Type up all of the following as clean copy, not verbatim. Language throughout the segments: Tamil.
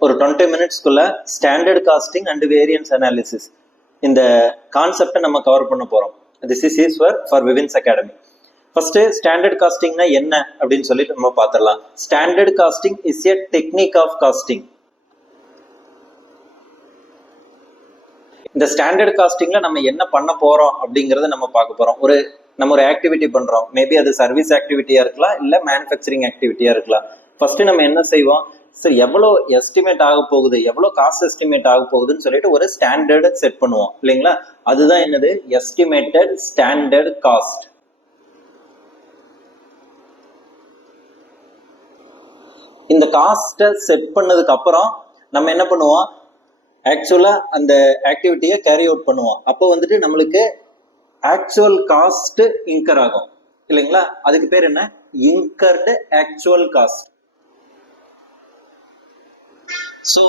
ஒரு 20 மினிட்ஸ்க்குள்ள standard costing and variance analysis இந்த கான்செப்டை நம்ம கவர் பண்ண போறோம். This is Eswar for Vivins Academy. First standard காஸ்டிங்னா என்ன அப்படின்னு சொல்லிட்டு நம்ம பார்த்துடலாம். Standard costing is a technique of costing. இந்த ஸ்டாண்டர்ட் காஸ்டிங்ல நம்ம என்ன பண்ண போறோம் அப்படிங்கறத நம்ம பார்க்க போறோம். நம்ம ஒரு ஆக்டிவிட்டி பண்றோம், மேபி அது சர்வீஸ் ஆக்டிவிட்டியா இருக்கலாம், இல்ல மேனுஃபேக்சரிங் ஆக்டிவிட்டியா இருக்கலாம். ஃபர்ஸ்ட் நம்ம என்ன செய்வோம், சார் எவ்வளோ எஸ்டிமேட் ஆக போகுது, எவ்வளோ காஸ்ட் எஸ்டிமேட் ஆக போகுதுன்னு சொல்லிட்டு ஒரு ஸ்டாண்டர்டு செட் பண்ணுவோம் இல்லைங்களா. அதுதான் என்னது, எஸ்டிமேட்டட் ஸ்டாண்டர்ட் காஸ்ட். இந்த காஸ்ட்டை செட் பண்ணதுக்கு அப்புறம் நம்ம என்ன பண்ணுவோம், ஆக்சுவலா அந்த ஆக்டிவிட்டியை கேரி அவுட் பண்ணுவோம். அப்போ வந்துட்டு நம்மளுக்கு ஆக்சுவல் காஸ்ட் இன்கர் ஆகும் இல்லைங்களா. அதுக்கு பேர் என்ன, இன்கர்டு ஆக்சுவல் காஸ்ட். ஸோ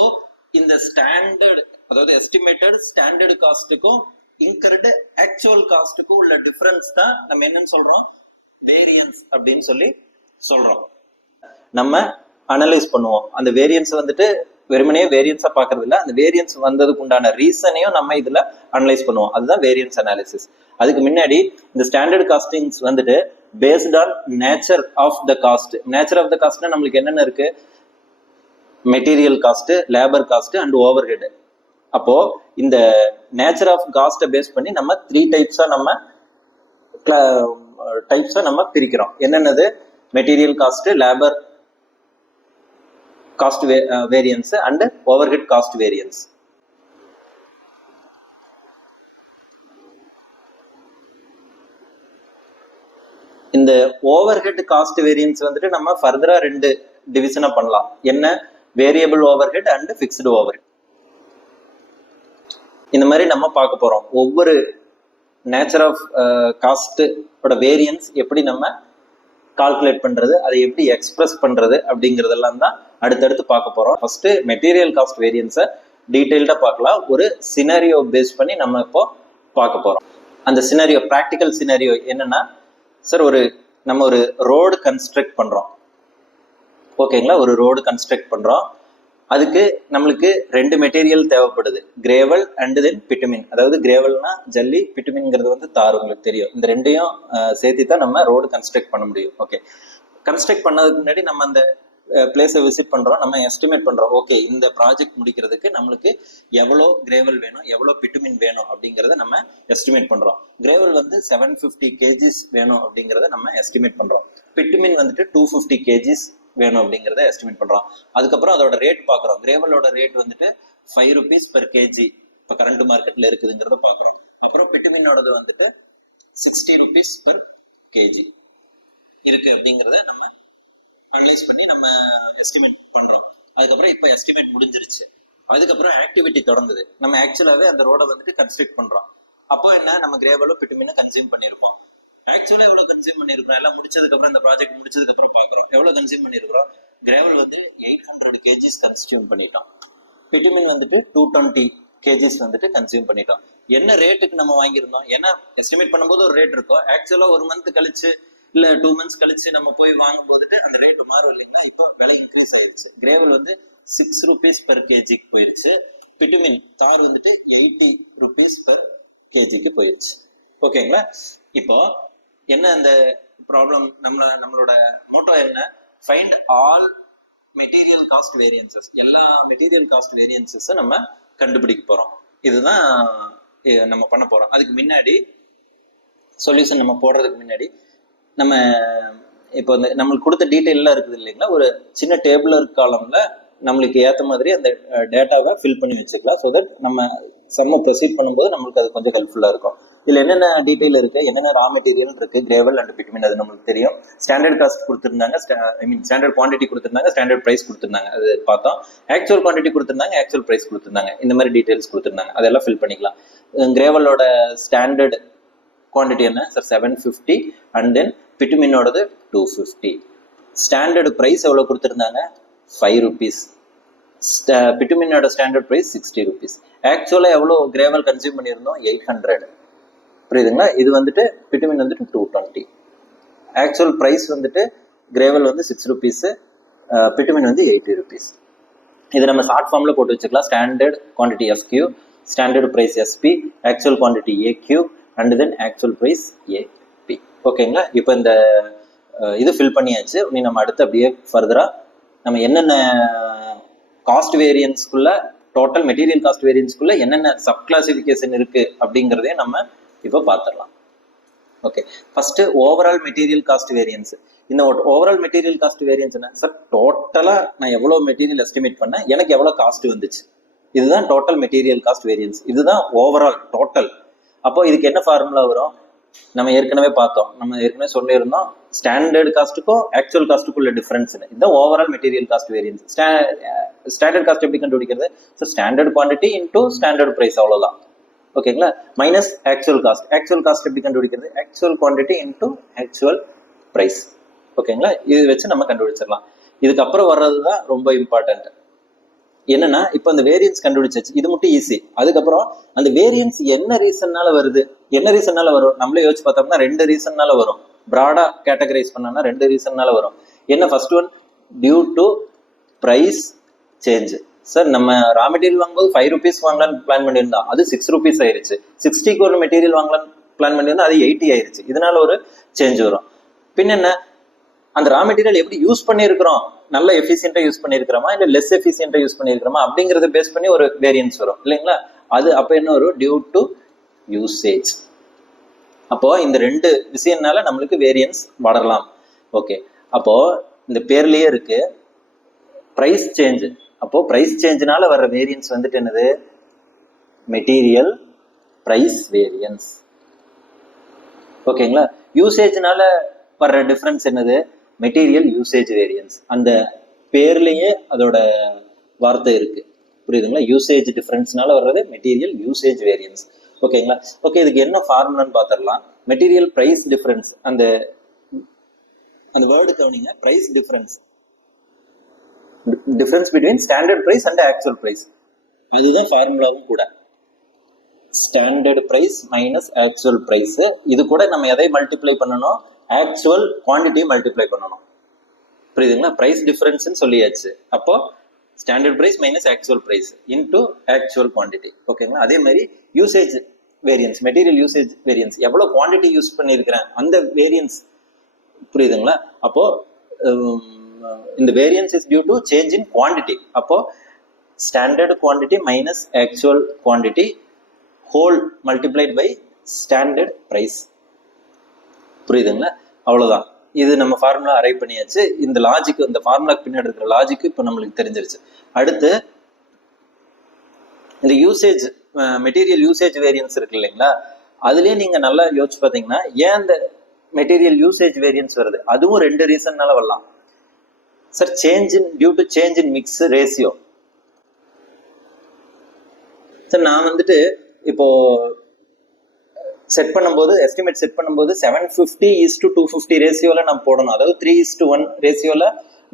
இந்த ஸ்டாண்டர்ட், அதாவது எஸ்டிமேட்டட் ஸ்டாண்டர்ட் காஸ்ட்டுக்கும் இன்கர்டு ஆக்சுவல் காஸ்ட்டுக்கும் உள்ள டிஃபரன்ஸ் தான் நம்ம என்னன்னு சொல்றோம், வேரியன்ஸ் அப்படின்னு சொல்லி சொல்றோம். நம்ம அனலைஸ் பண்ணுவோம். அந்த வேரியன்ஸ் வந்துட்டு வெறுமனே வேரியன்ஸா பாக்குறது இல்ல, அந்த வேரியன்ஸ் வந்ததுக்கு உண்டான ரீசனையும் நம்ம இதுல அனலைஸ் பண்ணுவோம். அதுதான் வேரியன்ஸ் அனாலிசிஸ். அதுக்கு முன்னாடி இந்த ஸ்டாண்டர்ட் காஸ்டிங்ஸ் வந்துட்டு based on nature of the cost. Nature of the காஸ்ட்னா நம்மளுக்கு என்னென்ன இருக்கு, material cost, labour cost and overhead. அப்போ இந்த நேச்சர் ஆஃப் காஸ்ட்டை பேஸ் பண்ணி நம்ம 3 டைப்ஸா நம்ம பிரிக்கிறோம். என்னென்னது, material cost, labour cost variance and overhead cost variance. இந்த ஓவர் ஹெட் காஸ்ட் வேரியன்ஸ் வந்துட்டு நம்ம ஃபர்தரா 2 டிவிஷனா பண்ணலாம். என்ன, variable overhead and fixed overhead. இந்த மாதிரி நம்ம பார்க்க போறோம். ஒவ்வொரு நேச்சர் ஆஃப் காஸ்டோட வேரியன்ஸ் எப்படி நம்ம கால்குலேட் பண்றது, அதை எப்படி எக்ஸ்பிரஸ் பண்றது அப்படிங்கறதெல்லாம் தான் அடுத்தடுத்து பார்க்க போறோம். ஃபர்ஸ்ட் மெட்டீரியல் காஸ்ட் வேரியன்ஸை டீடைல்டா பார்க்கலாம். ஒரு சினாரியோ பேஸ் பண்ணி நம்ம இப்போ பார்க்க போறோம். அந்த சினாரியோ, ப்ராக்டிக்கல் சினாரியோ என்னன்னா, சார் நம்ம ஒரு ரோடு கன்ஸ்ட்ரக்ட் பண்றோம் ஓகேங்களா. ஒரு ரோடு கன்ஸ்ட்ரக்ட் பண்றோம், அதுக்கு நம்மளுக்கு 2 மெட்டீரியல் தேவைப்படுது, கிரேவல் அண்ட் தென் பிட்டுமின். அதாவது கிரேவல்னா ஜல்லி, பிட்டுமின்ங்கிறது வந்து தார், உங்களுக்கு தெரியும். இந்த 2யும் சேர்த்து தான் நம்ம ரோடு கன்ஸ்ட்ரக்ட் பண்ண முடியும். ஓகே, கன்ஸ்ட்ரக்ட் பண்ணதுக்கு முன்னாடி நம்ம அந்த பிளேஸை விசிட் பண்றோம், நம்ம எஸ்டிமேட் பண்றோம். ஓகே, இந்த ப்ராஜெக்ட் முடிக்கிறதுக்கு நம்மளுக்கு எவ்வளோ கிரேவல் வேணும், எவ்வளோ பிட்டுமின் வேணும் அப்படிங்கிறத நம்ம எஸ்டிமேட் பண்றோம். கிரேவல் வந்து 750 kgs வேணும் அப்படிங்கிறத நம்ம எஸ்டிமேட் பண்றோம். பிட்டுமின் வந்துட்டு 250 kgs வேணும் அப்படிங்கிறத எஸ்டிமேட் பண்றோம். அதுக்கப்புறம் அதோட ரேட் பாக்குறோம். கிரேவலோட ரேட் வந்துட்டு 5 rupees per kg இப்போ கரண்ட் மார்க்கெட்ல இருக்குதுங்கிறத பாக்குறோம். அப்புறம் பிட்டுமினோடது வந்துட்டு 60 rupees per kg இருக்கு அப்படிங்கிறத நம்ம அனலைஸ் பண்ணி நம்ம எஸ்டிமேட் பண்றோம். அதுக்கப்புறம் இப்போ எஸ்டிமேட் முடிஞ்சிருச்சு. அதுக்கப்புறம் ஆக்டிவிட்டி தொடங்குது. நம்ம ஆக்சுவலாவே அந்த ரோட வந்துட்டு கன்ஸ்ட்ரக்ட் பண்றோம். அப்போ என்ன, நம்ம கிரேவலோ பிட்டுமினோ கன்சியூம் பண்ணிருப்போம். ஆக்சுவலா எவ்வளவு கன்சியூம் பண்ணிருக்கோம், எல்லாம் முடிச்சதுக்கு அப்புறம், இந்த ப்ராஜெக்ட் முடிச்சதுக்கு அப்புறம் பாக்குறோம் எவ்வளவு கன்சியூம் பண்ணிருக்கிறோம். கிரேவல் வந்து 800 kgs கன்சியூம் பண்ணிட்டோம். பிட்டுமின் வந்துட்டு 220 kgs வந்துட்டு கன்சியூம் பண்ணிட்டோம். என்ன ரேட்டுக்கு நம்ம வாங்கியிருந்தோம், ஏன்னா எஸ்டிமேட் பண்ணும்போது ஒரு ரேட் இருக்கும். ஆக்சுவலா 1 month கழிச்சு இல்ல 2 months கழிச்சு நம்ம போய் வாங்கும் போதுட்டு அந்த ரேட் மாறும் இல்லைங்களா. இப்போ விலை இன்க்ரீஸ் ஆயிருச்சு. கிரேவல் வந்து 6 rupees per kg போயிருச்சு. பிட்டுமின் தார் வந்துட்டு 80 rupees per kg போயிருச்சு. ஓகேங்களா. இப்போ என்ன அந்த ப்ராப்ளம், நம்மளோட மோட்டோ என்ன, ஃபைண்ட் ஆல் மெட்டீரியல் காஸ்ட் வேரியன்சஸ். எல்லா மெட்டீரியல் காஸ்ட் வேரியன்சஸ் நம்ம கண்டுபிடிக்க போறோம். இதுதான் நம்ம பண்ண போறோம். அதுக்கு முன்னாடி சொல்யூஷன் நம்ம போடுறதுக்கு முன்னாடி நம்ம இப்போ நம்மளுக்கு கொடுத்த டீட்டெயிலாம் இருக்குது இல்லைங்களா, ஒரு சின்ன டேபிளர் காலம்ல நம்மளுக்கு ஏற்ற மாதிரி அந்த டேட்டாவை ஃபில் பண்ணி வச்சுக்கலாம். ஸோ தட் நம்ம சம்ம ப்ரொசீட் பண்ணும்போது நம்மளுக்கு அது கொஞ்சம் ஹெல்ப்ஃபுல்லா இருக்கும். இதுல என்னென்ன டீடைல் இருக்கு, என்னென்ன ரா மெட்டீரியல் இருக்கு, கிரேவல் அண்ட் பிட்டுமின், அது நம்மளுக்கு தெரியும். ஸ்டாண்டர்ட் காஸ்ட் கொடுத்துருந்தாங்க, ஸ்டாண்டர்ட் குவான்டிட்டி கொடுத்துருந்தாங்க, ஸ்டாண்டர்ட் பிரைஸ் கொடுத்துருந்தாங்க, அது பார்த்தோம். ஆக்சுவல் குவான்டிட்டி கொடுத்துருந்தாங்க, ஆக்சுவல் பிரைஸ் கொடுத்துருந்தாங்க. இந்த மாதிரி டீடைல்ஸ் கொடுத்துருந்தாங்க, அதெல்லாம் ஃபில் பண்ணிக்கலாம். கிரேவலோட ஸ்டாண்டர்ட் குவான்டிட்டி என்ன சார், 750 அண்ட் தென் பிட்டுமினோடது 250. ஸ்டாண்டர்டு பிரைஸ் எவ்வளவு கொடுத்துருந்தாங்க, 5 rupees. பிட்டுமினோட ஸ்டாண்டர்ட் பிரைஸ் 60 rupees. ஆக்சுவலா எவ்வளோ கிரேவல் கன்சியூம் பண்ணியிருந்தோம், 800. புரியுதுங்களா. இது வந்துட்டு பிட்டுமின் வந்துட்டு 220. ஆக்சுவல் பிரைஸ் வந்துட்டு கிரேவல் வந்து 6 rupees, பிட்டுமின் வந்து 80 rupees. இது நம்ம ஷார்ட் ஃபார்ம்ல போட்டு வச்சுக்கலாம். Standard quantity SQ, standard price SP, actual quantity AQ and then actual price AP. ஓகேங்களா? இப்போ இந்த இது ஃபில் பண்ணியாச்சு. நீ நம்ம அடுத்து அப்படியே ஃபர்தரா நம்ம என்னென்ன காஸ்ட் வேரியன்ஸ்குள்ள, டோட்டல் மெட்டீரியல் காஸ்ட் வேரியன்ஸ்குள்ள என்னென்ன சப் கிளாசிஃபிகேஷன் இருக்கு அப்படிங்கிறதே நம்ம இப்போ பார்த்துடலாம். Okay, first overall material cost variance. இந்த ஓவரால் மெட்டீரியல் காஸ்ட் வேரியன்ஸ் என்ன சார்? டோட்டலா நான் எவ்வளவு மெட்டீரியல் எஸ்டிமேட் பண்ணேன், எனக்கு எவ்வளவு காஸ்ட் வந்துச்சு, இதுதான் டோட்டல் மெட்டீரியல் காஸ்ட் வேரியன்ஸ். இதுதான் ஓவரால் டோட்டல். அப்போ இதுக்கு என்ன ஃபார்முலா வரும்? நம்ம ஏற்கனவே பார்த்தோம், நம்ம ஏற்கனவே சொல்லியிருந்தோம், ஸ்டாண்டர்ட் காஸ்ட்டுக்கும் ஆக்சுவல் காஸ்ட்டுக்குள்ள டிஃபரன்ஸ். இதுதான் overall material cost variance. Standard cost எப்படி கண்டுபிடிக்கிறது? So standard quantity into standard price, அவ்வளோதான். ஓகேங்களா? Minus actual cost. Actual cost எப்படி கண்டுபிடிக்கிறது? Actual quantity into actual price. ஓகேங்களா? இது வச்சு நம்ம கண்டுபிடிச்சிடலாம். இதுக்கப்புறம் வர்றது தான் ரொம்ப இம்பார்ட்டன்ட். என்னன்னா, இப்போ அந்த வேரியன்ஸ் கண்டுபிடிச்சாச்சு, இது மட்டும் ஈஸி. அதுக்கப்புறம் அந்த வேரியன்ஸ் என்ன ரீசன்னால வருது, என்ன ரீசன்னால வரும் நம்மளே யோசிச்சு பார்த்தோம்னா 2 ரீசன்னால வரும். ப்ராடா கேட்டகரைஸ் பண்ணோம்னா 2 ரீசன்னால வரும். என்ன? First one due to price change. Sir, நம்ம ரா மெட்டீரியல் வாங்கும்போது 5 rupees வாங்கலான்னு பிளான் பண்ணியிருந்தோம், அது 6 rupees ஆயிருச்சு. 60க்கு ஒரு மெட்டீரியல் வாங்கலான்னு பிளான் பண்ணியிருந்தோம், அது 80 ஆயிருச்சு. இதனால ஒரு சேஞ்ச் வரும். பின்ன என்ன? அந்த ரா மெட்டீரியல் எப்படி யூஸ் பண்ணியிருக்கிறோம், நல்ல எஃபிஷியன்ட்டா யூஸ் பண்ணியிருக்கிறோமா இல்லை லெஸ் எஃபிஷியன்ட்டா யூஸ் பண்ணியிருக்கிறோமா அப்படிங்கிறத பேஸ் பண்ணி ஒரு வேரியன்ஸ் வரும் இல்லைங்களா? அது அப்போ என்ன வரும்? Due to usage. அப்போ இந்த 2 விஷயம்னால நம்மளுக்கு வேரியன்ஸ் வளரலாம். ஓகே, அப்போ இந்த பேர்லயே இருக்கு பிரைஸ் சேஞ்ச். அப்போ பிரைஸ் சேஞ்ச்னால வர்ற வேரியன்ஸ் வந்துட்டு என்னது? Material price variance. ஓகேங்களா? யூசேஜ்னால வர்ற டிஃபரன்ஸ் என்னது? Material usage variance. அந்த பேர்லயே அதோட வார்த்தை இருக்கு, புரியுதுங்களா? யூசேஜ் டிஃபரன்ஸ்னால வர்றது மெட்டீரியல் யூசேஜ் வேரியன்ஸ். ஓகேங்களா? ஓகே, இதுக்கு என்ன ஃபார்முலான்னு பார்த்துடலாம். மெட்டீரியல் பிரைஸ் டிஃபரன்ஸ், அந்த வேர்டு கவனிங்க, price difference, difference between standard price and actual price. அதுதான் ஃபார்முலாவும் கூட. Standard price minus actual price. இது கூட நம்ம எதை மல்டிப்ளை பண்ணணும்? ஆக்சுவல் குவான்டிட்டியை மல்டிப்ளை பண்ணணும். புரியுதுங்களா? பிரைஸ் டிஃபரன்ஸ்னு சொல்லியாச்சு. அப்போ standard price minus actual price into actual quantity. ஓகேங்களா? அதே மாதிரி usage variance, material usage variance, எவ்வளவு குவான்டிட்டி யூஸ் பண்ணியிருக்கிறேன் அந்த வேரியன்ஸ். புரியுதுங்களா? அப்போ இந்த variance is due to change in quantity. அப்போ standard quantity minus actual quantity whole multiplied by standard price. புரியுதுங்களா? அவ்வளவுதான். இது நம்ம ஃபார்முலா அரைவ் பண்ணியாச்சு. இந்த லாஜிக், இந்த ஃபார்முலாக்கு பின்னாடி இருக்கிற லாஜிக் இப்போ நம்மளுக்கு தெரிஞ்சிருச்சு. அடுத்து இந்த யூசேஜ், மெட்டீரியல் யூசேஜ் வேரியன்ஸ் இருக்கு இல்லைங்களா? அதுலயே நீங்க நல்லா யோசிச்சு பார்த்தீங்கன்னா, ஏன் இந்த மெட்டீரியல் யூசேஜ் வேரியன்ஸ் வருது? அதுவும் 2 ரீசன்னால வரலாம். Sir, change in due to change in mix ratio. Sir, நான் வந்துட்டு இப்போ செட் பண்ணும்போது, எஸ்டிமேட் செட் பண்ணும்போது 750:250 ரேஷியோல நம்ம போடணும். அதாவது 3:1 ரேஷியோல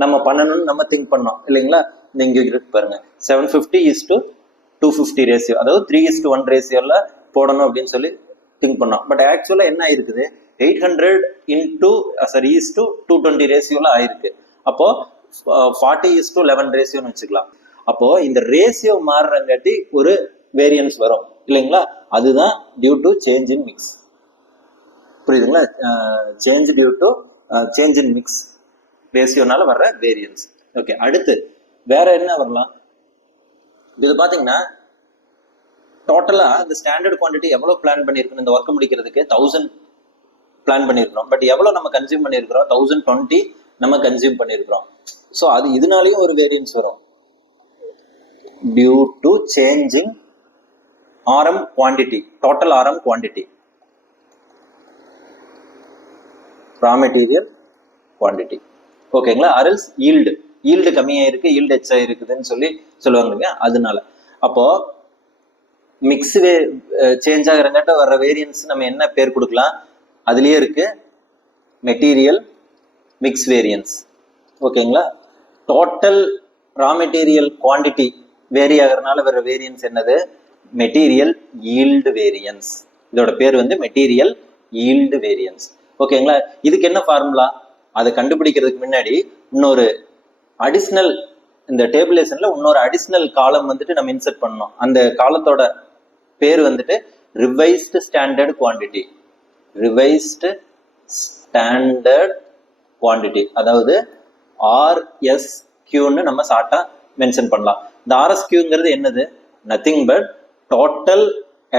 நம்ம பண்ணணும்னு நம்ம திங்க் பண்ணோம் இல்லைங்களா? நீங்க இருக்கு பாருங்க, 750:250 ரேஷியோ, அதாவது 3:1 ரேஷியோல போடணும் அப்படின்னு சொல்லி திங்க் பண்ணோம். பட் ஆக்சுவலா என்ன ஆயிருக்குது? 800:220 ரேஷியோல ஆயிருக்கு. அப்போ 40:11 ரேஷியோன்னு வச்சுக்கலாம். அப்போ இந்த ரேஷியோ மாறுறங்காட்டி ஒரு வேரியன்ஸ் வரும் இல்லைங்களா? அதுதான் due to change in mix. புரியுதுங்களா? Change due to change in mix ரேஷியோனால வர்ற வேரியன்ஸ். ஓகே, அடுத்து வேற என்ன வரலாம்? இது பாத்தீங்கன்னா டோட்டலா இந்த ஸ்டாண்டர்ட் குவான்டிட்டி எவ்வளவு பிளான் பண்ணிருக்கணும் இந்த ஒர்க் முடிக்கிறதுக்கு? 1000 பிளான் பண்ணிருக்கிறோம். பட் எவ்வளவு நம்ம கன்சியூம் பண்ணிருக்கிறோம்? 1020 நம்ம கன்சியூம் பண்ணிருக்கிறோம். ஸோ அது இதனாலையும் ஒரு வேரியன்ஸ் வரும், due to changing RM quantity, total RM quantity, raw material quantity. ஓகேங்களா? அரல்ஸ் ஈல்டு கம்மியாயிருக்கு, ஈல்டு எச்சாயிருக்குதுன்னு சொல்லுவாங்க இல்லையா? அதனால அப்போ மிக்ஸ் சேஞ்ச் ஆகிறங்காட்ட வர்ற வேரியன்ஸ் நம்ம என்ன பேர் கொடுக்கலாம்? அதுலயே இருக்கு, மெட்டீரியல் மிக்ஸ் வேரியன்ஸ். ஓகேங்களா? Total raw material quantity vary ஆகிறதுனால வர்ற வேரியன்ஸ் என்னது? Material yield variance. இதோட பேர் வந்து மெட்டீரியல் ஈல்டு வேரியன்ஸ். ஓகேங்களா? இதுக்கு என்ன ஃபார்முலா? அதை கண்டுபிடிக்கிறதுக்கு முன்னாடி இன்னொரு அடிஷ்னல் இந்த டேபிளேஷன்ல இன்னொரு அடிஷனல் காலம் வந்துட்டு நம்ம இன்சர்ட் பண்ணணும். அந்த காலத்தோட பேர் வந்துட்டு revised standard quantity. Revised standard quantity, அதாவது RSQன்னு நம்ம ஷார்ட்டா மென்ஷன் பண்ணலாம். இந்த RSQங்கிறது என்னது? Nothing but total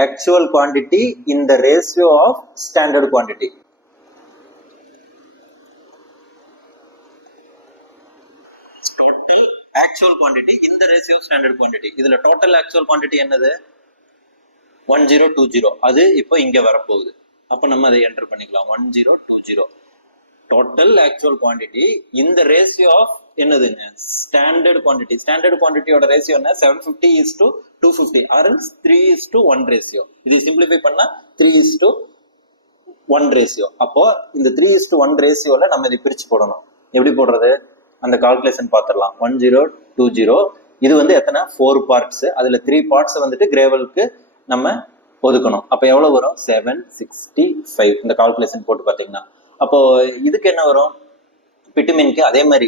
actual quantity in the ratio of standard quantity. Total actual quantity in the ratio of standard quantity. இதுல டோட்டல் ஆக்சுவல் குவான்டிட்டி என்னது? 1020. அது இப்போ இங்க வரப்போகுது. அப்ப நம்ம அதை என்டர் பண்ணிக்கலாம். 1020 total actual quantity in the ratio of என்னதுங்க? Standard quantity. ஸ்டாண்டர்ட் குவான்டிட்டியோட ரேஷியோ என்ன? 750:250 ஆர் 3:1 ரேஷியோ. இது சிம்பிளிஃபை பண்ணா 3:1 ரேஷியோ. அப்போ இந்த 3:1 ரேஷியோல நம்ம இதை பிரிச்சு போடணும். எப்படி போடுறது? அந்த கால்குலேஷன் பார்த்துடலாம். 1020 இது வந்து எத்தனை? 4 பார்ட்ஸ். அதுல 3 பார்ட்ஸ் வந்துட்டு கிரேவலுக்கு நம்ம ஒதுக்கணும். அப்ப எவ்வளவு வரும்? 765. இந்த கால்குலேஷன் போட்டு பாத்தீங்கன்னா அப்போ இதுக்கு என்ன வரும்? பிட்டுமின்க்கு அதே மாதிரி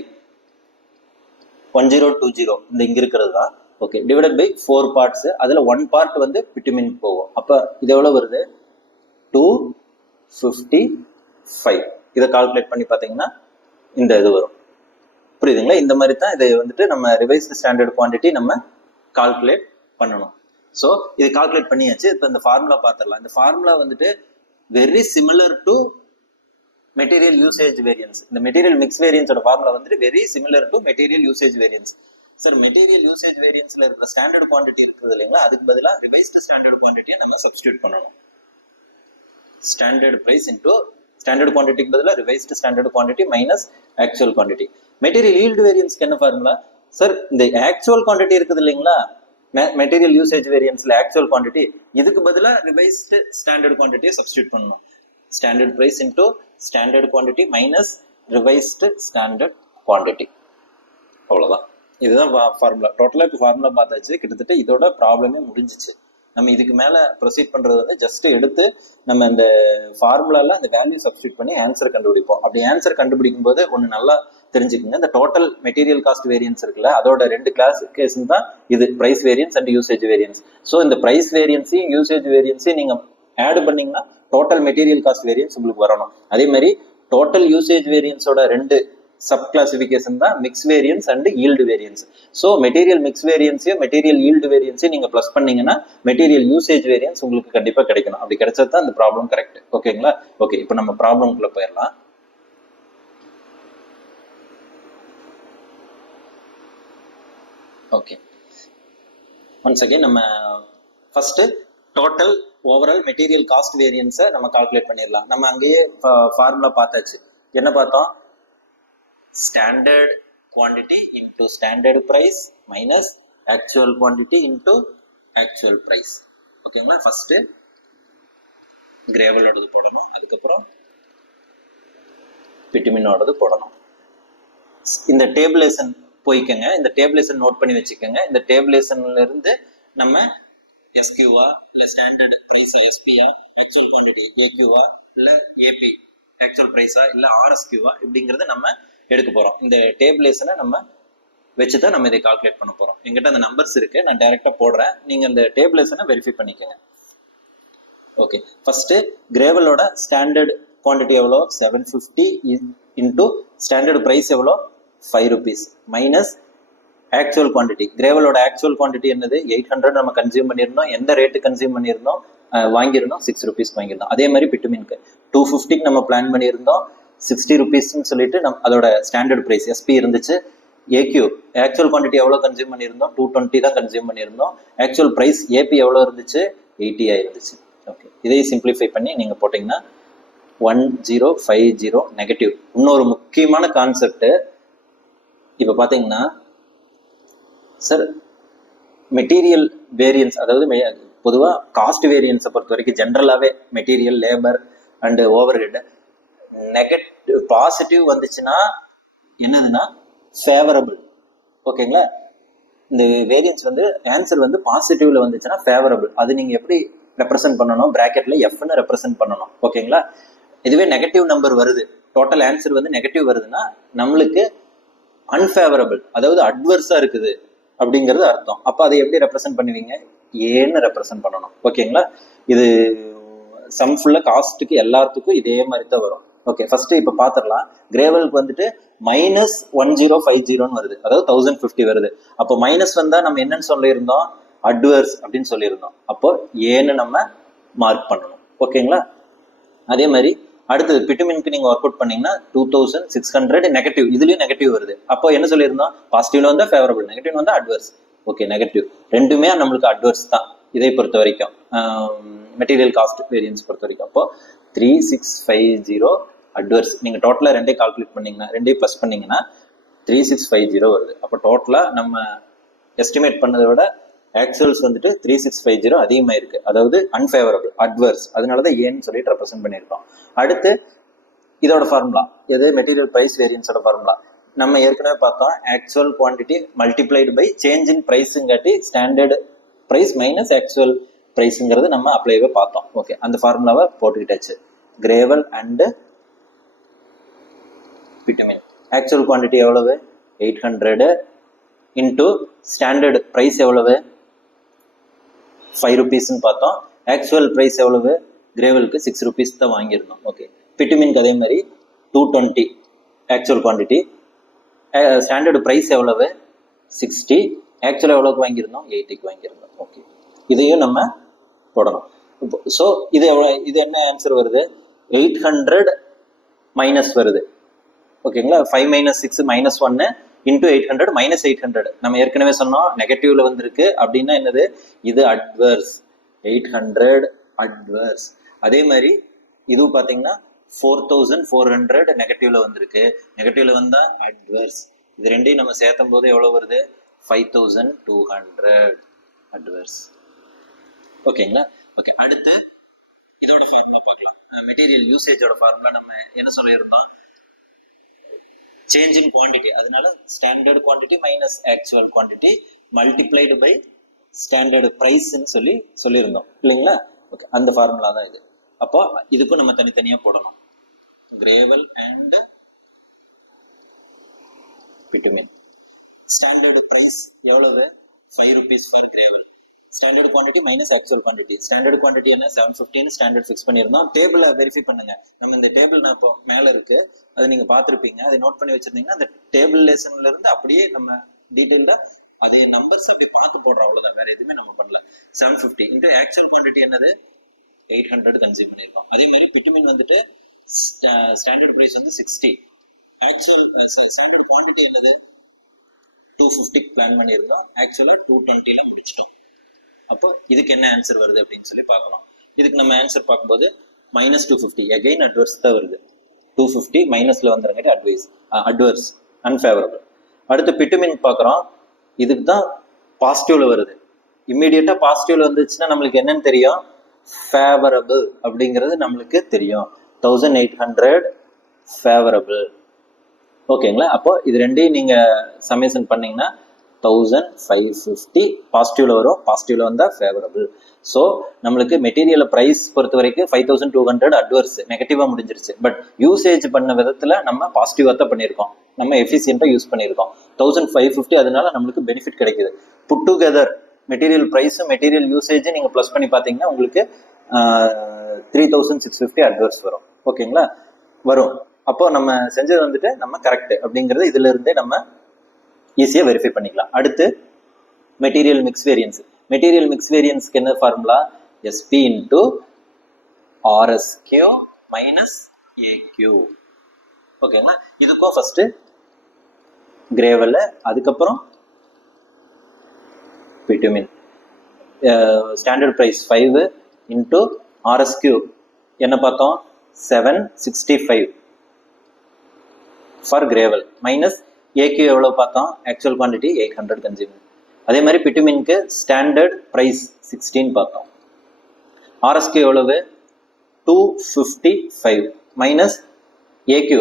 1020 இந்த இங்க இருக்கிறது தான். Okay, divided by 4 parts. அதுல 1 பார்ட் வந்து பிட்டுமின்க்கு போகும். அப்ப இது எவ்வளவு வருது? 255. இதை கால்குலேட் பண்ணி பாத்தீங்கன்னா இந்த இது வரும். புரியுதுங்களா? இந்த மாதிரி தான் இதை வந்துட்டு நம்ம ரிவைஸ்டு ஸ்டாண்டர்ட் குவான்டிட்டி நம்ம கால்குலேட் பண்ணணும். ஸோ இது கால்குலேட் பண்ணியாச்சு. இப்போ இந்த ஃபார்முலா பார்த்துடலாம். இந்த ஃபார்முலா வந்துட்டு very similar to material usage variance. இந்த மெட்டீரியல் மிக்ஸ் வேரியன்ஸோட ஃபார்முலா வந்துட்டு very similar to material usage variance. Sir material usage வேரியன்ஸ்ல இருக்கிற ஸ்டாண்டர்ட் குவான்டிட்டி இருக்குது இல்லைங்களா, அதுக்கு பதிலாக ரிவைஸ்டு ஸ்டாண்டர்ட் குவான்டிட்டியை நம்ம சப்ஸ்டியூட் பண்ணணும். ஸ்டாண்டர்ட் பிரைஸ் இன்டூ ஸ்டாண்டர்ட் குவான்டிட்டிக்கு பதிலாக revised standard quantity minus actual quantity. Material yield வேரியன்ஸ்க்கு என்ன ஃபார்முலா? சார் இந்த ஆக்சுவல் குவான்டிட்டி இருக்குது இல்லைங்களா, மெட்டீரியல் யூசேஜ் வேரியன்ஸ்ல ஆக்சுவல் குவான்டிட்டி, இதுக்கு பதிலாக ரிவைஸ்டு ஸ்டாண்டர்ட் குவான்டிட்டியை சப்ஸ்டியூட் பண்ணணும். Standard price into standard quantity minus revised standard quantity. அவ்வளோதான். இதுதான் ஃபார்முலா. டோட்டலாக இப்போ ஃபார்முலா பார்த்தாச்சு. கிட்டத்தட்ட இதோட ப்ராப்ளமே முடிஞ்சிச்சு. நம்ம இதுக்கு மேலே ப்ரொசீட் பண்ணுறது வந்து ஜஸ்ட் எடுத்து நம்ம இந்த ஃபார்முலாவில் அந்த வேல்யூ சப்ஸ்டியூட் பண்ணி ஆன்சர் கண்டுபிடிப்போம். அப்படி ஆன்சர் கண்டுபிடிக்கும் போது ஒன்று நல்லா தெரிஞ்சுக்கோங்க. இந்த டோட்டல் மெட்டீரியல் காஸ்ட் வேரியன்ஸ் இருக்குல்ல, அதோட 2 கிளாசிஃபிகேஷன் தான் இது, price variance and usage variance. So இந்த பிரைஸ் வேரியன்ஸையும் யூசேஜ் வேரியன்ஸையும் நீங்கள் ஆட் பண்ணீங்கன்னா டோட்டல் மெட்டீரியல் காஸ்ட் வேரியன்ஸ் உங்களுக்கு வரணும். அதே மாதிரி டோட்டல் யூசேஜ் வேரியன்ஸோட 2 சப் கிளாசிஃபிகேஷன் தான் mix variance and yield variance. So material mix வேரியன்ஸையும் மெட்டீரியல் ஈல்டு வேரியன்ஸையும் நீங்கள் ப்ளஸ் பண்ணீங்கன்னா மெட்டீரியல் யூசேஜ் வேரியன்ஸ் உங்களுக்கு கண்டிப்பாக கிடைக்கணும். அப்படி கிடைச்சது தான் இந்த ப்ராப்ளம் கரெக்ட். ஓகேங்களா? ஓகே, இப்போ நம்ம ப்ராப்ளம்குள்ள போயிடலாம். ஓகே, ஒன்ஸ் அகைன் நம்ம first total overall material cost வேரியன்ஸை நம்ம கால்குலேட் பண்ணிடலாம். நம்ம அங்கேயே ஃபார்முலா பார்த்தாச்சு. என்ன பார்த்தோம்? Standard quantity into standard price minus actual quantity into actual price. ஓகேங்களா? ஃபர்ஸ்ட் கிரேவலோடது போடணும், அதுக்கப்புறம் பிட்டுமினோடது போடணும். இந்த டேபிளேஷன் போய்க்கங்க, இந்த டேபிளேஷன் நோட் பண்ணி வச்சுக்கோங்க. இந்த டேபிளேஷன்ல இருந்து நம்ம எஸ்கியூவா இல்லை ஸ்டாண்டர்ட் ப்ரைஸா, எஸ்பியா, ஆக்சுவல் குவான்டிட்டி ஏக்யூவா இல்லை ஏபி ஆக்சுவல் ப்ரைஸா இல்லை ஆர்எஸ்கியூவா இப்படிங்கிறத நம்ம எடுக்க போகிறோம். இந்த டேபிளேஷனை நம்ம வச்சு தான் நம்ம இதை கால்குலேட் பண்ண போகிறோம். எங்கிட்ட அந்த நம்பர்ஸ் இருக்கு, நான் டைரெக்டாக போடுறேன். நீங்கள் அந்த டேபிளேஷனை வெரிஃபை பண்ணிக்கோங்க. ஓகே, ஃபர்ஸ்ட் கிரேவலோட ஸ்டாண்டர்ட் குவான்டிட்டி எவ்வளோ? 750 இன்டூ ஸ்டாண்டர்ட் ப்ரைஸ் எவ்வளோ? 5 rupees மைனஸ் ஆக்சுவல் குவான்டிட்டி. கிரேவலோட ஆக்சுவல் குவான்டிட்டி என்னது? 800 நம்ம கன்சியூம் பண்ணியிருந்தோம். எந்த ரேட்டு கன்சியூம் பண்ணியிருந்தோம்? வாங்கியிருந்தோம் 6 rupees வாங்கியிருந்தோம். அதே மாதிரி பிட்டுமின்க்கு 250 நம்ம பிளான் பண்ணியிருந்தோம், 60 rupeesன்னு சொல்லிட்டு அதோட ஸ்டாண்டர்ட் ப்ரைஸ் எஸ்பி இருந்துச்சு. ஏக்யூ ஆக்சுவல் குவான்டிட்டி எவ்வளோ கன்சியூம் பண்ணியிருந்தோம்? 220 தான் கன்சியூம் பண்ணியிருந்தோம். ஆக்சுவல் ப்ரைஸ் ஏபி எவ்வளோ இருந்துச்சு? 80 இருந்துச்சு. ஓகே, இதை சிம்பிளிஃபை பண்ணி நீங்கள் போட்டிங்கன்னா 1050 நெகட்டிவ். இன்னொரு முக்கியமான கான்செப்ட் இப்போ பார்த்தீங்கன்னா, சார் மெட்டீரியல் வேரியன்ஸ், அதாவது பொதுவாக காஸ்ட் வேரியன்ஸை பொறுத்த வரைக்கும் ஜென்ரலாகவே material, labour and over head negative positive வந்துச்சுன்னா என்னதுன்னா ஃபேவரபிள். ஓகேங்களா? இந்த வேரியன்ஸ் வந்து ஆன்சர் வந்து பாசிட்டிவ்ல வந்துச்சுன்னா ஃபேவரபிள். அது நீங்கள் எப்படி ரெப்ரசென்ட் பண்ணணும்? பிராக்கெட்ல எஃப்னு ரெப்ரசென்ட் பண்ணணும். ஓகேங்களா? இதுவே நெகட்டிவ் நம்பர் வருது, டோட்டல் ஆன்சர் வந்து நெகட்டிவ் வருதுன்னா நம்மளுக்கு அன்ஃபேவரபிள், அதாவது அட்வர்ஸா இருக்குது அப்படிங்கிறது அர்த்தம். அப்ப அதை எப்படி ரெப்ரசென்ட் பண்ணுவீங்க? ஏன்னு ரெப்ரசென்ட் பண்ணணும். ஓகேங்களா? இது சம் ஃபுல்லா காஸ்ட்டுக்கு எல்லாத்துக்கும் இதே மாதிரி தான் வரும். ஓகே, ஃபர்ஸ்ட் இப்ப பாத்திரலாம். கிரேவலுக்கு வந்துட்டு -1050 வருது, அதாவது 1050 வருது. அப்போ மைனஸ் வந்தா நம்ம என்னன்னு சொல்லியிருந்தோம்? அட்வர்ஸ் அப்படின்னு சொல்லியிருந்தோம். அப்போ ஏன்னு நம்ம மார்க் பண்ணணும். ஓகேங்களா? அதே மாதிரி அடுத்தது பிட்டுமினுக்கு நீங்க ஒர்க் அவுட் பண்ணீங்கன்னா 2600 நெகட்டிவ், இதுலயும் நெகட்டிவ் வருது. அப்போ என்ன சொல்லியிருந்தோம்? பாசிட்டிவ்ல வந்தா ஃபேவரபிள், நெகட்டிவ் வந்தா அட்வர்ஸ். ஓகே, நெகட்டிவ் ரெண்டுமே நம்மளுக்கு அட்வர்ஸ் தான் இதை பொறுத்த வரைக்கும், மெட்டீரியல் காஸ்ட் வேரியன்ஸ் பொறுத்த வரைக்கும். அப்போ 3650 அட்வர்ஸ். நீங்க டோட்டலா ரெண்டே கால்குலேட் பண்ணீங்கன்னா, ரெண்டே பிளஸ் பண்ணீங்கன்னா 3650 வருது. அப்போ டோட்டலா நம்ம எஸ்டிமேட் பண்ணதை விட ஆக்சுவல்ஸ் வந்துட்டு 3650 அதிகமாக இருக்கு, அதாவது அன்ஃபேவரபிள், அட்வர்ஸ். அதனாலதான் ஏன்னு சொல்லிட்டு ரெப்ரசென்ட் பண்ணியிருக்கோம். அடுத்து இதோட ஃபார்முலா எது? மெட்டீரியல் பிரைஸ் வேரியன்ஸோட ஃபார்முலா நம்ம ஏற்கனவே பார்த்தோம். Actual quantity multiplied by change in பிரைஸுங்காட்டி ஸ்டாண்டர்டு பிரைஸ் மைனஸ் ஆக்சுவல் பிரைஸுங்கிறது நம்ம அப்ளைவே பார்த்தோம். ஓகே, அந்த ஃபார்முலாவை போட்டுக்கிட்டாச்சு. Gravel and bitumen actual quantity எவ்வளவு? 800 இன்டூ ஸ்டாண்டர்டு பிரைஸ் எவ்வளவு? 5 rupeesன்னு பார்த்தோம். ஆக்சுவல் பிரைஸ் எவ்வளவு? கிரேவலுக்கு 6 rupees தான் வாங்கியிருந்தோம். ஓகே, பிட்டுமின்க்கு அதே மாதிரி 220 ஆக்சுவல் குவான்டிட்டி. ஸ்டாண்டர்டு பிரைஸ் எவ்வளவு? 60. ஆக்சுவலாக எவ்வளோக்கு வாங்கியிருந்தோம்? 80க்கு வாங்கியிருந்தோம். ஓகே, இதையும் நம்ம போடணும். ஸோ இது இது என்ன ஆன்சர் வருது? 800 மைனஸ் வருது. ஓகேங்களா? 5 - 6 -1 இன்டூ 800 -800. நம்ம ஏற்கனவே சொன்னோம் நெகட்டிவ்ல வந்திருக்கு அப்படின்னா என்னது? இது அட்வர்ஸ். 800 அட்வர்ஸ். அதே மாதிரி இது பாத்தீங்கன்னா 4400 நெகட்டிவ்ல வந்திருக்கு. நெகட்டிவ்ல வந்தா அட்வர்ஸ். இது ரெண்டையும் நம்ம சேர்த்தும் போது எவ்வளவு வருது? 5200 அட்வர்ஸ். ஓகேங்களா? ஓகே, அடுத்து இதோட ஃபார்முலா பார்க்கலாம். மெட்டீரியல் யூசேஜோட ஃபார்முலா நம்ம என்ன சொல்லியிருந்தோம்? Change in quantity. அதனால standard quantity minus actual quantity multiplied by standard பிரைஸ்ன்னு சொல்லியிருந்தோம் இல்லைங்களா? ஓகே, அந்த ஃபார்முலா தான் இது. அப்போ இதுக்கும் நம்ம தனித்தனியா போடணும். கிரேவல் அண்ட் பிட்டுமின் ஸ்டாண்டர்டு பிரைஸ் எவ்வளவு? 5 rupees for gravel. Standard quantity minus actual quantity. Standard quantity என்ன? 750 ஸ்டாண்டர்ட் ஃபிக்ஸ் பண்ணியிருந்தோம். டேபிளை வெரிஃபை பண்ணுங்க. நம்ம இந்த டேபிள் நான் இப்போ மேல இருக்கு, அதை நீங்க பார்த்துருப்பீங்க. அதை நோட் பண்ணி வச்சிருந்தீங்கன்னா அந்த டேபிள் லெசன்ல இருந்து அப்படியே நம்ம டீட்டெயில்டா அதே நம்பர்ஸ் அப்படி பார்த்து போடுறோம், அவ்வளவுதான். வேற எதுவுமே நம்ம பண்ணல. 750 இன்டூ ஆக்சுவல் குவான்டிட்டி என்னது? 800 கன்சியூம் பண்ணியிருக்கோம். அதே மாதிரி பிட்டுமின் வந்துட்டு ஸ்டாண்டர்ட் பிரைஸ் வந்து 60. ஆக்சுவல் ஸ்டாண்டர்ட் குவான்டிட்டி என்னது? 250 பிளான் பண்ணியிருந்தோம். ஆக்சுவலா 220ல முடிச்சிட்டோம். அப்போ இதுக்கு என்ன ஆன்சர் வருது அப்படின்னு சொல்லி பார்க்கணும். இதுக்கு நம்ம ஆன்சர் பார்க்கும்போது -250 அகைன் அட்வர்ஸ் தான் வருது. 250 மைனஸ்ல வந்துருங்க, அட்வர்ஸ், அன்ஃபேவரபிள். அடுத்து பிட்டுமின் பார்க்குறோம். இதுக்கு தான் பாசிட்டிவ்ல வருது. இம்மிடியட்டா பாசிட்டிவ்ல வந்துச்சுன்னா நம்மளுக்கு என்னன்னு தெரியும்? ஃபேவரபிள் அப்படிங்கிறது நம்மளுக்கு தெரியும். 1800 ஃபேவரபிள். ஓகேங்களா? அப்போ இது ரெண்டையும் நீங்க சமேஷன் பண்ணீங்கன்னா 1550 பாசிட்டிவ்ல வரும். பாசிட்டிவ்ல வந்தா ஃபேவரபிள். ஸோ நம்மளுக்கு மெட்டீரியல் பிரைஸ் பொறுத்த வரைக்கும் 5200 அட்வர்ஸ் நெகட்டிவா முடிஞ்சிருச்சு. பட் யூசேஜ் பண்ண விதத்துல நம்ம பாசிட்டிவா தான் பண்ணியிருக்கோம். நம்ம எஃபிஷியன்ட்டா யூஸ் பண்ணியிருக்கோம். 1550 அதனால நம்மளுக்கு பெனிஃபிட் கிடைக்குது. Put together material price material usage நீங்க பிளஸ் பண்ணி பார்த்தீங்கன்னா உங்களுக்கு 3650 அட்வர்ஸ் வரும். ஓகேங்களா? வரும். அப்போ நம்ம செஞ்சது வந்துட்டு நம்ம கரெக்ட் அப்படிங்கிறது இதுல இருந்தே நம்ம ஈஸியா வெரிஃபை பண்ணிக்கலாம். அடுத்து material mix variance. Material mix வேரியன்ஸ்க்கு என்ன formula? SP into RSQ minus AQ. ஓகேங்களா? இதுக்கும் ஃபர்ஸ்ட் கிரேவல், அதுக்கப்புறம் bitumen. Standard price 5 into RSQ என்ன பார்த்தோம்? 765 ஃபார் கிரேவல் மைனஸ் AQ எவ்வளவு பார்த்தோம்? Actual quantity 800 consume. அதே மாதிரி பிட்டுமின்க்கு ஸ்டாண்டர்ட் பிரைஸ் 16 பார்த்தோம். RSQ எவ்வளவு? 255 மைனஸ் AQ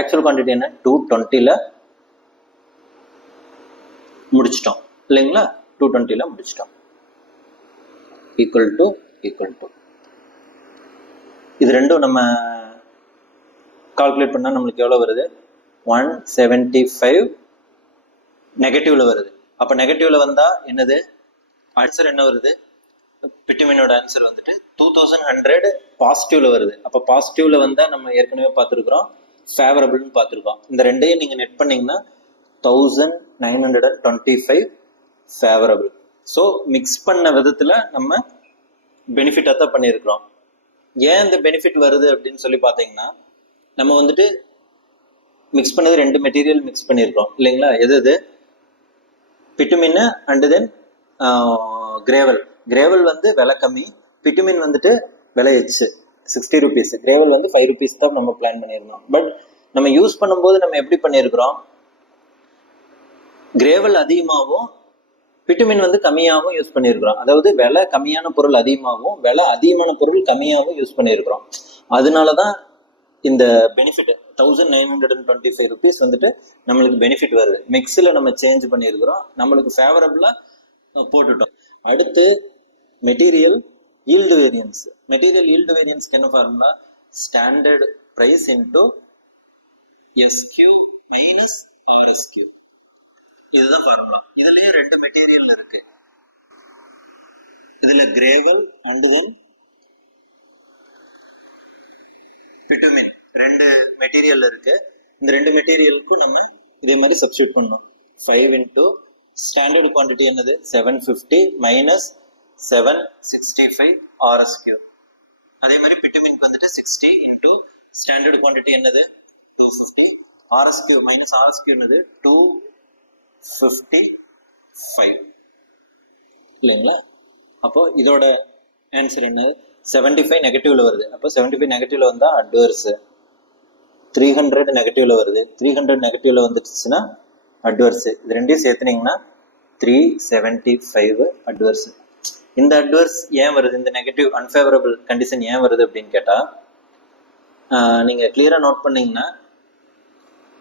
ஆக்சுவல் குவான்டிட்டி என்ன? 220ல முடிச்சிட்டோம் இல்லைங்களா? 220ல முடிச்சிட்டோம். ஈக்குவல் டு இது ரெண்டும் நம்ம கால்குலேட் பண்ணா நம்மளுக்கு எவ்வளவு வருது? 175 நெகட்டிவ்ல வருது. அப்ப நெகட்டிவ்ல வந்தா என்னது ஆன்சர் என்ன வருது? பிட்டுமினோட ஆன்சர் வந்துட்டு 2100 பாசிட்டிவ்ல வருது. அப்ப பாசிட்டிவ்ல வந்தா நம்ம ஏற்கனவே பார்த்துருக்கிறோம் ஃபேவரபிள்னு பார்த்துருக்கோம். இந்த ரெண்டையும் நீங்க நெட் பண்ணீங்கன்னா 1925 ஃபேவரபிள். ஸோ மிக்ஸ் பண்ண விதத்துல நம்ம பெனிஃபிட்டாக தான் பண்ணியிருக்கிறோம். ஏன் இந்த பெனிஃபிட் வருது அப்படின்னு சொல்லி பார்த்தீங்கன்னா, நம்ம வந்துட்டு மிக்ஸ் பண்ணது 2 மெட்டீரியல் மிக்ஸ் பண்ணியிருக்கோம் இல்லைங்களா? எது பிட்டுமின் அண்ட் தென் கிரேவல். கிரேவல் வந்து விலை கம்மி, பிட்டுமின் வந்துட்டு விலை எச்சு 60 rupees. கிரேவல் வந்து 5 rupees தான் நம்ம பிளான் பண்ணியிருந்தோம். பட் நம்ம யூஸ் பண்ணும்போது நம்ம எப்படி பண்ணியிருக்கிறோம், கிரேவல் அதிகமாகவும் பிட்டுமின் வந்து கம்மியாகவும் யூஸ் பண்ணியிருக்கிறோம். அதாவது விலை கம்மியான பொருள் அதிகமாகவும் விலை அதிகமான பொருள் கம்மியாகவும் யூஸ் பண்ணியிருக்கிறோம். அதனாலதான் இந்த பெனிஃபிட் 1925 rupees வந்துட்டு நம்மளுக்கு பெனிஃபிட் வருது. மிக்ஸில் நம்ம சேஞ்ச் பண்ணியிருக்கிறோம், நம்மளுக்கு ஃபேவரபிளா போட்டுட்டோம். அடுத்து material yield variance. Material yield வேரியன்ஸ்க்கு என்ன formula? Standard price into SQ minus RSQ. இதுதான் ஃபார்முலா. இதுலயே 2 மெட்டீரியல் இருக்கு. இதுல gravel and then bitumen 2 material இருக்கு. இந்த 2 மெட்டீரியலுக்கு நம்ம இதே மாதிரி சப்ஸ்டியூட் பண்ணோம். 5 இன்டூ ஸ்டாண்டர்ட் குவான்டிட்டி என்னது 750 மைனஸ் 765 ஆர்எஸ்கியூ. அதே மாதிரி பிட்டுமின்க்கு வந்துட்டு 60 இன்டூ ஸ்டாண்டர்ட் குவான்டிட்டி என்னது 250 ஆர்எஸ்கியூ மைனஸ் ஆர்எஸ்கியூ என்னது 255 இல்லைங்களா? அப்போ இதோட ஆன்சர் என்ன? 75 நெகட்டிவ்ல வருது. அப்போ 75 நெகட்டிவ்ல வந்தா அட்வர்ஸ். 300 நெகட்டிவ்ல வருது. 300 நெகட்டிவ்ல வந்துச்சுன்னா அட்வர்ஸ். இது ரெண்டையும் சேர்த்துனீங்கன்னா 375 அட்வர்ஸ். இந்த அட்வர்ஸ் ஏன் வருது? இந்த நெகட்டிவ் அன்ஃபேவரபிள் கண்டிஷன் ஏன் வருது அப்படின்னு கேட்டா, நீங்க கிளியரா நோட் பண்ணீங்கன்னா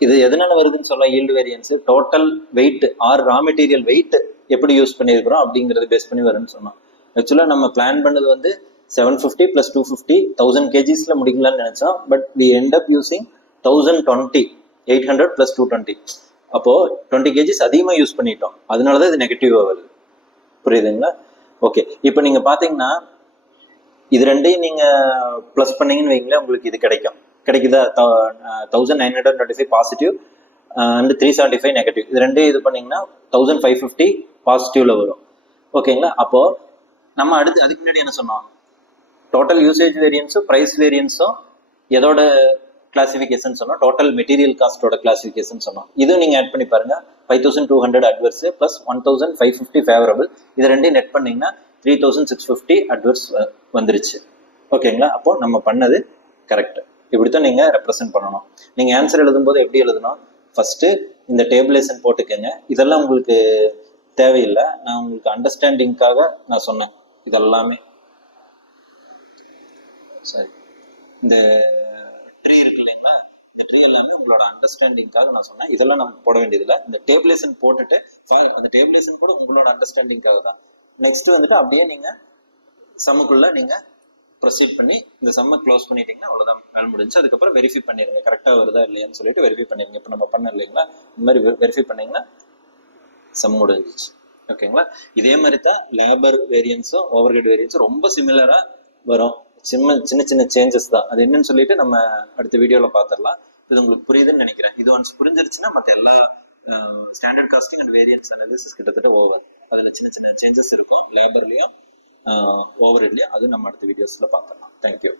இது எதனால வருதுன்னு சொல்ல, yield variance total weight or raw material weight எப்படி யூஸ் பண்ணியிருக்கிறோம் அப்படிங்கறது பேஸ் பண்ணி வரும்னு சொன்னோம். ஆக்சுவலா நம்ம பிளான் பண்ணது வந்து 750 plus 250 1000 kgsல முடிக்கலாம்னு நினைச்சோம். But we end up using 1020 800 plus 220. அப்போ 20 kgs அதிகமா யூஸ் பண்ணிட்டோம். அதனாலதான் இது நெகட்டிவா வருது. புரியுதுங்களா? ஓகே, இப்போ நீங்க பாத்தீங்கன்னா இது ரெண்டையும் நீங்க பிளஸ் பண்ணீங்கன்னு வைங்களேன், உங்களுக்கு இது கிடைக்குதா? 1925 பாசிட்டிவ் அண்ட் 375 நெகட்டிவ். இது ரெண்டையும் இது பண்ணீங்கன்னா 1550 பாசிட்டிவ்ல வரும். ஓகேங்களா? அப்போ நம்ம அடுத்து அதுக்கு முன்னாடி என்ன சொன்னோம்? டோட்டல் யூசேஜ் வேரியன்ஸும் பிரைஸ் வேரியன்ஸும் எதோட கிளாசிஃபிகேஷன் சொன்னோம்? டோட்டல் மெட்டீரியல் காஸ்டோட கிளாசிஃபிகேஷன் சொன்னோம். இதுவும் நீங்க ஆட் பண்ணி பாருங்க. 5200 அட்வர்ஸ் பிளஸ் 1550 ஃபேவரபிள். இது ரெண்டையும் நெட் பண்ணீங்கன்னா 3650 அட்வர்ஸ் வந்துருச்சு. ஓகேங்களா? அப்போ நம்ம பண்ணது கரெக்ட். இப்படித்தான் நீங்க ரெப்ரசென்ட் பண்ணணும். நீங்க ஆன்சர் எழுதும் போது எப்படி எழுதணும்? ஃபர்ஸ்ட் இந்த டேபிளேஷன் போட்டுக்கங்க. இதெல்லாம் உங்களுக்கு தேவையில்லை, நான் உங்களுக்கு அண்டர்ஸ்டாண்டிங்காக நான் சொன்னேன். இதெல்லாமே சரி, இந்த ட்ரீ இருக்கு இல்லைங்களா, இந்த ட்ரீ எல்லாமே உங்களோட அண்டர்ஸ்டாண்டிங்காக நான் சொன்னேன். இதெல்லாம் நம்ம போட வேண்டியதில்லை. இந்த டேபிளேஷன் போட்டுட்டு அந்த டேபிளேஷன் கூட உங்களோட அண்டர்ஸ்டாண்டிங்காக தான். நெக்ஸ்ட் வந்துட்டு அப்படியே நீங்க சம்முக்குள்ள நீங்க ப்ரொசீட் பண்ணி இந்த சம்மை க்ளோஸ் பண்ணிட்டீங்கன்னா அவ்வளோதான், வேலை முடிஞ்சு. அதுக்கப்புறம் வெரிஃபை பண்ணிடுங்க கரெக்டாக வருதா இல்லையான்னு சொல்லிட்டு வெரிஃபை பண்ணிடுங்க. இப்போ நம்ம பண்ண இல்லைங்களா, இந்த மாதிரி வெரிஃபை பண்ணிங்கன்னா சம் முடிஞ்சிச்சு. ஓகேங்களா? இதே மாதிரி தான் லேபர் வேரியன்ஸும் ஓவர்ஹெட் வேரியன்ஸும் ரொம்ப சிமிலராக வரும். சின்ன சின்ன சேஞ்சஸ் தான். அது என்னன்னு சொல்லிட்டு நம்ம அடுத்த வீடியோவில் பார்த்துடலாம். இது உங்களுக்கு புரியுதுன்னு நினைக்கிறேன். இது ஒன்ஸ் புரிஞ்சிருச்சுன்னா மற்ற எல்லா standard costing and variance analysis கிட்டத்தட்ட ஓவர். அதில் சின்ன சின்ன சேஞ்சஸ் இருக்கும் லேபர்லையும் ஓவர்ஹெட்லையும். அதுவும் நம்ம அடுத்த வீடியோஸில் பார்த்துடலாம். தேங்க்யூ.